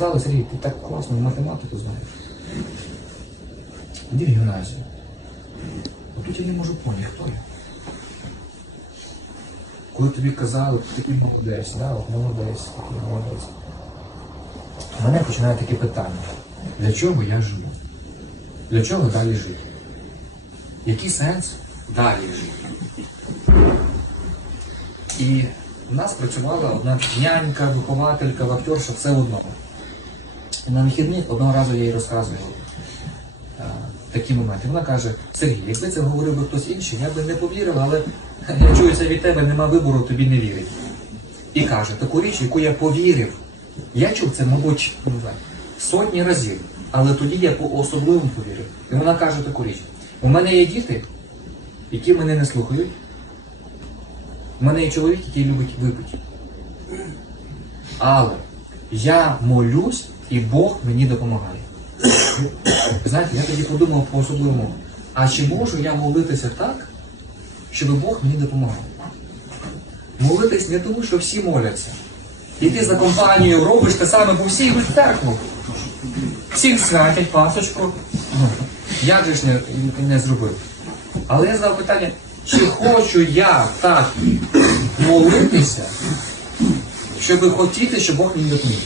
сказали, Сергій, ти так класно математику знаєш. Іди в гімназію. Отут я не можу поняти, хто я. Коли тобі казали, ти молодець, да? От молодець, такий молодець. У мене починає таке питання. Для чого я живу? Для чого далі жити? Який сенс далі жити? І в нас працювала одна нянька, вихователька, вахтерша, все. І на вихідних одного разу я їй розказував а, такі моменти. Вона каже, Сергій, якби це говорив би хтось інший, я би не повірив, але я чую це від тебе, нема вибору, тобі не вірить. І каже, таку річ, яку я повірив. Я чув це, мабуть, сотні разів, але тоді я по особливому повірив. І вона каже таку річ. У мене є діти, які мене не слухають. У мене є чоловік, який любить випити. Але я молюсь, і Бог мені допомагає. Знаєте, я тоді подумав по особливому, а чи можу я молитися так, щоб Бог мені допомагав? Молитись не тому, що всі моляться. І ти за компанією робиш те саме, бо всі йдуть в церкву. Всі святять пасочку. Ну, Як же ж не, не зробив? Але я задав питання, чи хочу я так молитися, щоб хотіти, щоб Бог мені допоміг?